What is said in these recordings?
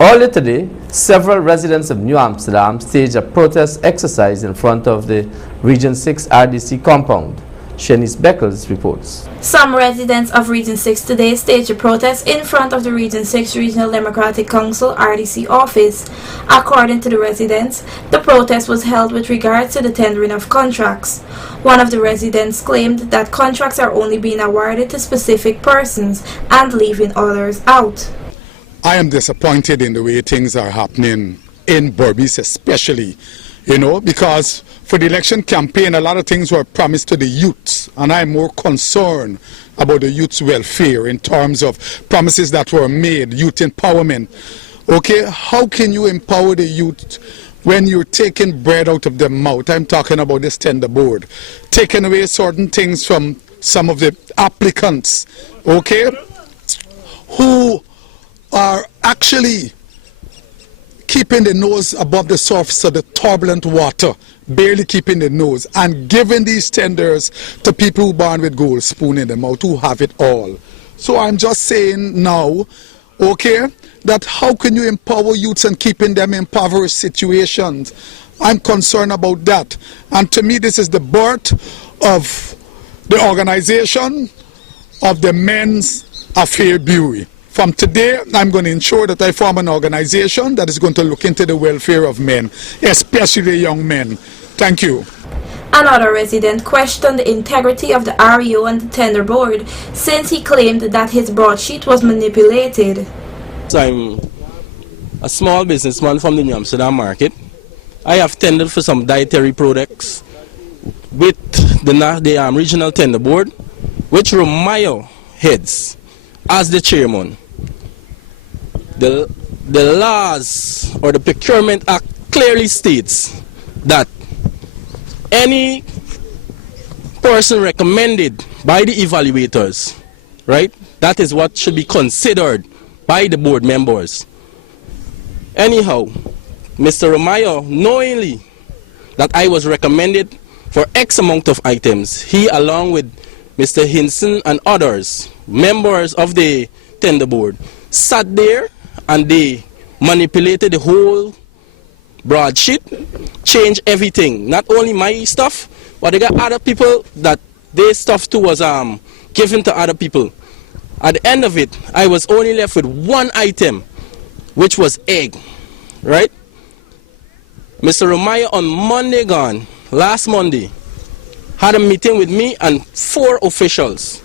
Earlier today, several residents of New Amsterdam staged a protest exercise in front of the Region 6 RDC compound. Shanice Beckles reports. Some residents of Region 6 today staged a protest in front of the Region 6 Regional Democratic Council RDC office. According to the residents, the protest was held with regards to the tendering of contracts. One of the residents claimed that contracts are only being awarded to specific persons and leaving others out. I am disappointed in the way things are happening in Berbice especially, because for the election campaign a lot of things were promised to the youths, and I'm more concerned about the youth's welfare in terms of promises that were made, youth empowerment. Okay, how can you empower the youth when you're taking bread out of their mouth? I'm talking about this tender board, taking away certain things from some of the applicants, okay, who are actually keeping the nose above the surface of the turbulent water, barely keeping the nose, and giving these tenders to people who born with gold spoon in their mouth, who have it all. So I'm just saying now, okay, that how can you empower youths and keeping them in impoverished situations? I'm concerned about that. And to me, this is the birth of the organization of the Men's Affair Bureau. From today, I'm going to ensure that I form an organization that is going to look into the welfare of men, especially young men. Thank you. Another resident questioned the integrity of the REO and the tender board, since he claimed that his broadsheet was manipulated. I'm a small businessman from the New Amsterdam market. I have tendered for some dietary products with the regional tender board, which Romayo heads as the chairman. The laws or the Procurement Act clearly states that any person recommended by the evaluators, right, that is what should be considered by the board members. Anyhow, Mr. Romayo, knowingly that I was recommended for X amount of items, he along with Mr. Hinson and others, members of the tender board, sat there and they manipulated the whole broadsheet, changed everything. Not only my stuff, but they got other people that their stuff too was given to other people. At the end of it, I was only left with one item, which was egg, right? Mr. Romayo on Monday gone, last Monday, had a meeting with me and 4 officials.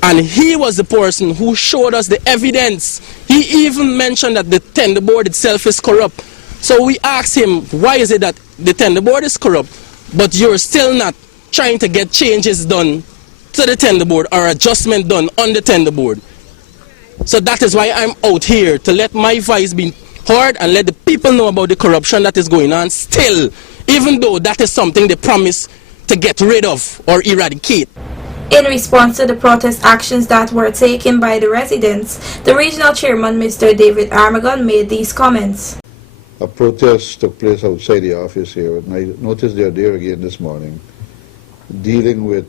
And he was the person who showed us the evidence. He even mentioned that the tender board itself is corrupt. So we asked him, why is it that the tender board is corrupt, but you're still not trying to get changes done to the tender board or adjustment done on the tender board? So that is why I'm out here, to let my voice be heard and let the people know about the corruption that is going on still, even though that is something they promise to get rid of or eradicate. In response to the protest actions that were taken by the residents, the regional chairman, Mr. David Armagon, made these comments. A protest took place outside the office here, and I noticed they're there again this morning, dealing with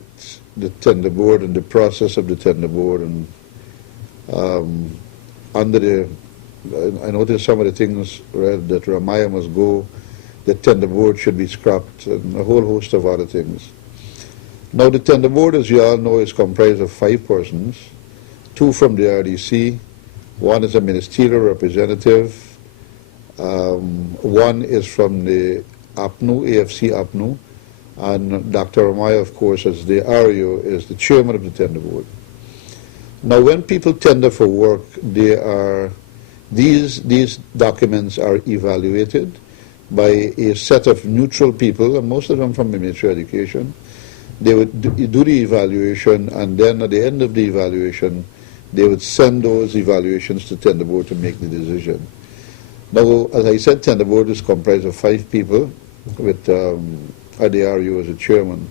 the tender board and the process of the tender board, and I noticed some of the things read that Romayo must go, the tender board should be scrapped, and a whole host of other things. Now the tender board, as you all know, is comprised of 5 persons, 2 from the RDC, 1 is a ministerial representative, 1 is from the APNU, AFC APNU, and Dr. Romayo, of course, as the REO, is the chairman of the tender board. Now when people tender for work, these documents are evaluated by a set of neutral people, and most of them from the Ministry of Education. They would do the evaluation, and then at the end of the evaluation, they would send those evaluations to tender board to make the decision. Now, as I said, tender board is comprised of 5 people, with RDRU as a chairman.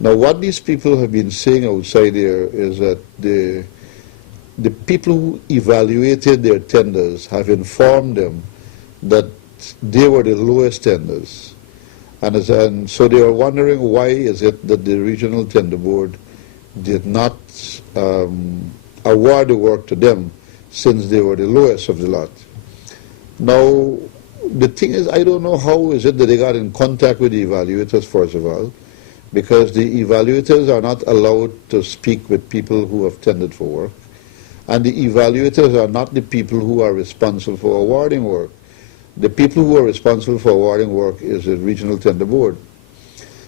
Now, what these people have been saying outside here is that the people who evaluated their tenders have informed them that they were the lowest tenders. And so they are wondering why is it that the regional tender board did not award the work to them, since they were the lowest of the lot. Now, the thing is, I don't know how is it that they got in contact with the evaluators, first of all, because the evaluators are not allowed to speak with people who have tendered for work, and the evaluators are not the people who are responsible for awarding work. The people who are responsible for awarding work is the Regional Tender Board.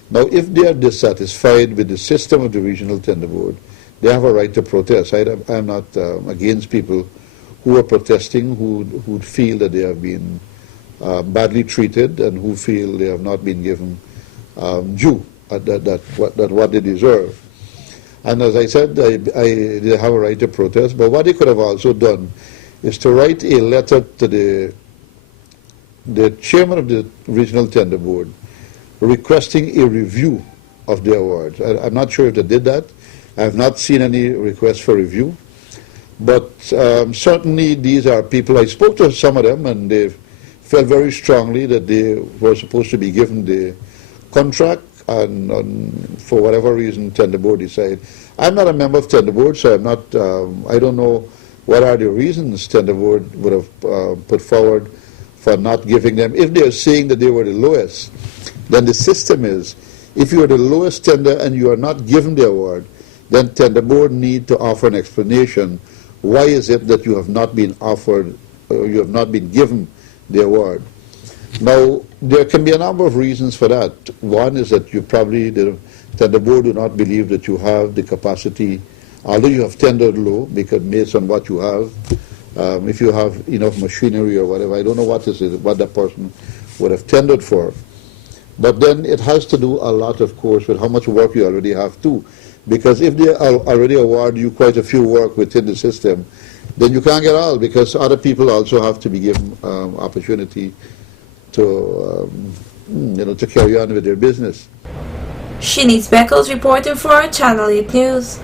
Now, if they are dissatisfied with the system of the Regional Tender Board, they have a right to protest. I'm not against people who are protesting, who feel that they have been badly treated and who feel they have not been given due that what they deserve. And as I said, they have a right to protest, but what they could have also done is to write a letter to the chairman of the Regional Tender Board requesting a review of the awards. I'm not sure if they did that. I have not seen any request for review. But certainly these are people, I spoke to some of them and they felt very strongly that they were supposed to be given the contract, and for whatever reason Tender Board decided. I'm not a member of Tender Board, so I'm not, I don't know what are the reasons Tender Board would have put forward for not giving them. If they are saying that they were the lowest, then the system is, if you are the lowest tender and you are not given the award, then Tender Board need to offer an explanation. Why is it that you have not been offered, or you have not been given the award? Now, there can be a number of reasons for that. One is that you probably, the Tender Board do not believe that you have the capacity, although you have tendered low, because based on what you have, if you have enough machinery or whatever, I don't know what that person would have tendered for. But then it has to do a lot, of course, with how much work you already have too. Because if they already award you quite a few work within the system, then you can't get all, because other people also have to be given opportunity to, to carry on with their business. Shanice Beckles reporting for Channel 8 News.